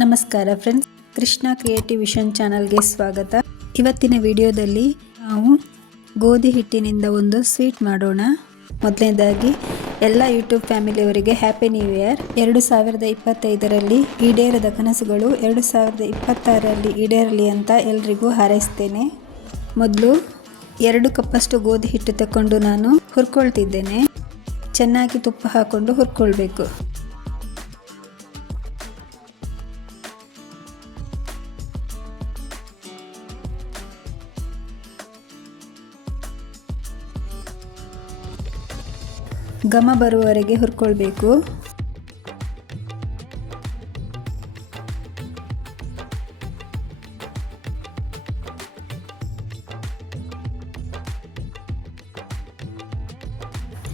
ನಮಸ್ಕಾರ friends, Krishna creative vision ಚಾನಲ್ಗೆ ಸ್ವಾಗತ. ಇವತ್ತಿನ ವಿಡಿಯೋದಲ್ಲಿ ನಾವು ಗೋಧಿ ಹಿಟ್ಟಿನಿಂದ ಒಂದು ಸ್ವೀಟ್ ಮಾಡೋಣ. ಮೊದಲನೇದಾಗಿ ಎಲ್ಲ ಯೂಟ್ಯೂಬ್ ಫ್ಯಾಮಿಲಿಯವರಿಗೆ ಹ್ಯಾಪಿ ನ್ಯೂ ಇಯರ್. 2025ರಲ್ಲಿ ಈಡೇರದ ಕನಸುಗಳು 2026ರಲ್ಲಿ ಈಡೇರಲಿ ಅಂತ ಎಲ್ರಿಗೂ ಹಾರೈಸ್ತೇನೆ. ಮೊದಲು 2 ಕಪ್ಪಷ್ಟು ಗೋಧಿ ಹಿಟ್ಟು ತಗೊಂಡು ನಾನು ಹುರ್ಕೊಳ್ತಿದ್ದೇನೆ. ಚೆನ್ನಾಗಿ ತುಪ್ಪ ಹಾಕೊಂಡು ಹುರ್ಕೊಳ್ಬೇಕು. ಘಮ ಬರುವವರೆಗೆ ಹುರ್ಕೊಳ್ಬೇಕು.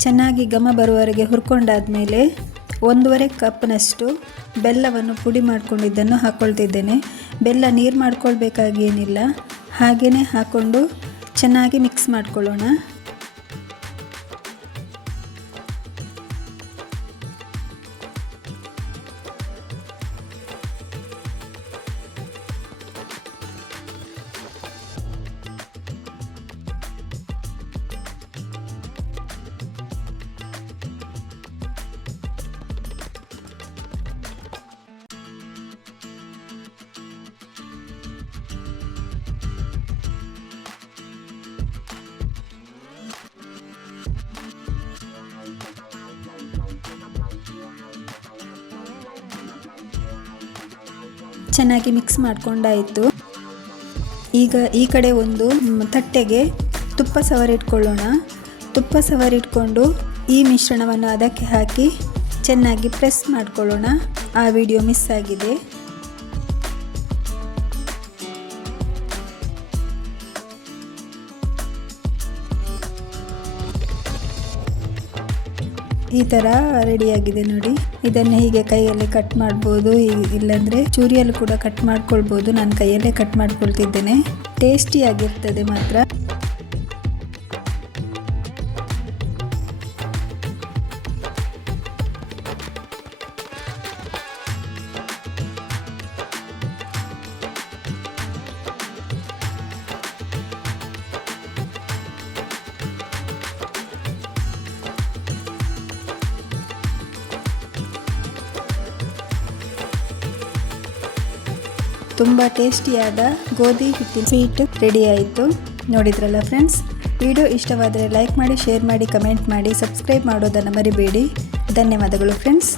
ಚೆನ್ನಾಗಿ ಘಮ ಬರುವವರೆಗೆ ಹುರ್ಕೊಂಡಾದ್ಮೇಲೆ 1.5 ಕಪ್ನಷ್ಟು ಬೆಲ್ಲವನ್ನು ಪುಡಿ ಮಾಡ್ಕೊಂಡಿದ್ದನ್ನು ಹಾಕ್ಕೊಳ್ತಿದ್ದೇನೆ. ಬೆಲ್ಲ ನೀರು ಮಾಡ್ಕೊಳ್ಬೇಕಾಗೇನಿಲ್ಲ, ಹಾಗೆಯೇ ಹಾಕ್ಕೊಂಡು ಚೆನ್ನಾಗಿ ಮಿಕ್ಸ್ ಮಾಡ್ಕೊಳ್ಳೋಣ. ಚೆನ್ನಾಗಿ ಮಿಕ್ಸ್ ಮಾಡ್ಕೊಂಡಾಯಿತು. ಈಗ ಈ ಕಡೆ ಒಂದು ತಟ್ಟೆಗೆ ತುಪ್ಪ ಸವರಿಟ್ಕೊಳ್ಳೋಣ. ತುಪ್ಪ ಸವರಿಟ್ಕೊಂಡು ಈ ಮಿಶ್ರಣವನ್ನು ಅದಕ್ಕೆ ಹಾಕಿ ಚೆನ್ನಾಗಿ ಪ್ರೆಸ್ ಮಾಡ್ಕೊಳ್ಳೋಣ. ಆ ವಿಡಿಯೋ ಮಿಸ್ ಆಗಿದೆ. ಈ ಥರ ರೆಡಿಯಾಗಿದೆ ನೋಡಿ. ಇದನ್ನು ಹೀಗೆ ಕೈಯಲ್ಲಿ ಕಟ್ ಮಾಡ್ಬೋದು, ಇಲ್ಲಾಂದರೆ ಚೂರಿಯಲ್ಲಿ ಕೂಡ ಕಟ್ ಮಾಡ್ಕೊಳ್ಬೋದು. ನಾನು ಕೈಯಲ್ಲೇ ಕಟ್ ಮಾಡ್ಕೊಳ್ತಿದ್ದೇನೆ. ಟೇಸ್ಟಿಯಾಗಿರ್ತದೆ ಮಾತ್ರ. ತುಂಬ ಟೇಸ್ಟಿಯಾದ ಗೋಧಿ ಹಿಟ್ಟಿನ ಸ್ವೀಟ್ ರೆಡಿ ಆಯಿತು. ನೋಡಿದ್ರಲ್ಲ ಫ್ರೆಂಡ್ಸ್. ವಿಡಿಯೋ ಇಷ್ಟವಾದರೆ ಲೈಕ್ ಮಾಡಿ, ಶೇರ್ ಮಾಡಿ, ಕಮೆಂಟ್ ಮಾಡಿ, ಸಬ್ಸ್ಕ್ರೈಬ್ ಮಾಡೋದನ್ನು ಮರಿಬೇಡಿ. ಧನ್ಯವಾದಗಳು ಫ್ರೆಂಡ್ಸ್.